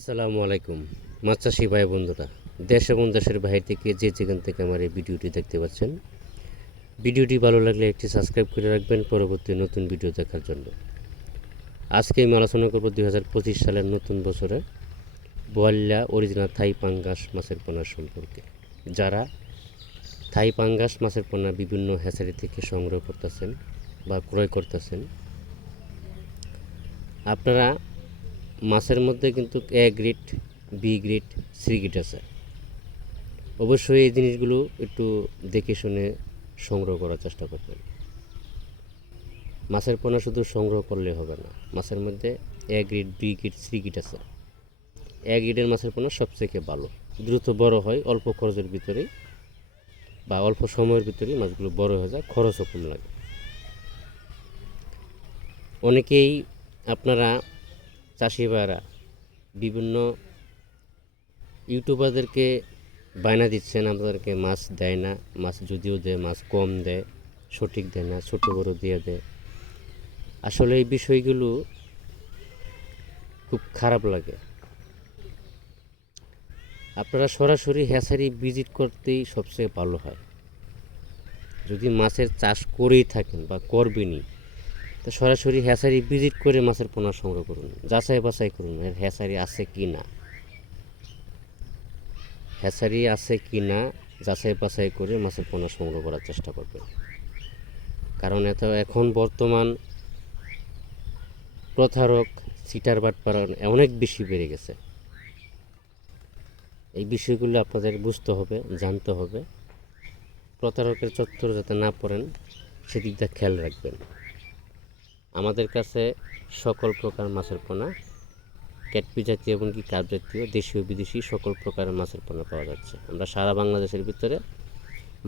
আসসালামু আলাইকুম মাছ চাষি ভাই বন্ধুরা, দেশ এবং দেশের বাইরে থেকে যেখান থেকে আমার এই ভিডিওটি দেখতে পাচ্ছেন, ভিডিওটি ভালো লাগলে একটি সাবস্ক্রাইব করে রাখবেন পরবর্তী নতুন ভিডিও দেখার জন্য। আজকে আমি আলোচনা করব 2025 সালের নতুন বছরে বোয়ালিয়া অরিজিনাল থাই পাঙ্গাস মাছের পোনা সম্পর্কে। যারা থাই পাঙ্গাস মাছের পোনা বিভিন্ন হ্যাচারি থেকে সংগ্রহ করতেছেন বা ক্রয় করতেছেন, আপনারা মাছের মধ্যে কিন্তু A grade, B grade, C grade আছে। অবশ্যই এই জিনিসগুলো একটু দেখে শুনে সংগ্রহ করার চেষ্টা করবেন। মাছের পোনা শুধু সংগ্রহ করলে হবে না, মাছের মধ্যে A grade, B grade, C grade আছে। এ গ্রেডের মাছের পোনা সবথেকে ভালো, দ্রুত বড় হয়, অল্প খরচের ভিতরে বা অল্প সময়ের ভিতরে মাছগুলো বড় হয়ে যায়, খরচও কম লাগে। অনেকেই আপনারা চাষি ভাইরা বিভিন্ন ইউটিউবারদেরকে বায়না দিচ্ছেন, আপনাদেরকে মাছ দেয় না, মাছ যদিও দেয় মাছ কম দেয়, সঠিক দেয় না, ছোটো বড়ো দিয়ে দেয়। আসলে এই বিষয়গুলো খুব খারাপ লাগে। আপনারা সরাসরি হ্যাচারি ভিজিট করতেই সবচেয়ে ভালো হয়। যদি মাছের চাষ করেই থাকেন বা করবেনই, তো সরাসরি হ্যাচারি ভিজিট করে মাছের পোনা সংগ্রহ করুন, যাচাই বাছাই করুন এর হ্যাচারি আছে কি না, হ্যাচারি আছে কি না যাচাই বাছাই করে মাছের পোনা সংগ্রহ করার চেষ্টা করবেন। কারণ এখন বর্তমান প্রতারক, চিটার বাটপার অনেক বেশি বেড়ে গেছে। এই বিষয়গুলো আপনাদের বুঝতে হবে, জানতে হবে। প্রতারকের চত্বরে যাতে না পড়েন সেদিকটা খেয়াল রাখবেন। আমাদের কাছে সকল প্রকার মাছের পোনা, ক্যাটফিশ জাতীয় এমনকি কার্প জাতীয় দেশীয় বিদেশি সকল প্রকারের মাছের পোনা পাওয়া যাচ্ছে। আমরা সারা বাংলাদেশের ভিতরে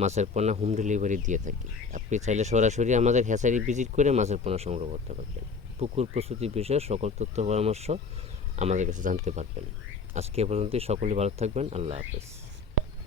মাছের পোনা হোম ডেলিভারি দিয়ে থাকি। আপনি চাইলে সরাসরি আমাদের হ্যাচারি ভিজিট করে মাছের পোনা সংগ্রহ করতে পারবেন। পুকুর প্রস্তুতি বিষয়ে সকল তথ্য পরামর্শ আমাদের কাছে জানতে পারবেন। আজকে এ পর্যন্তই, সকলে ভালো থাকবেন। আল্লাহ হাফেজ।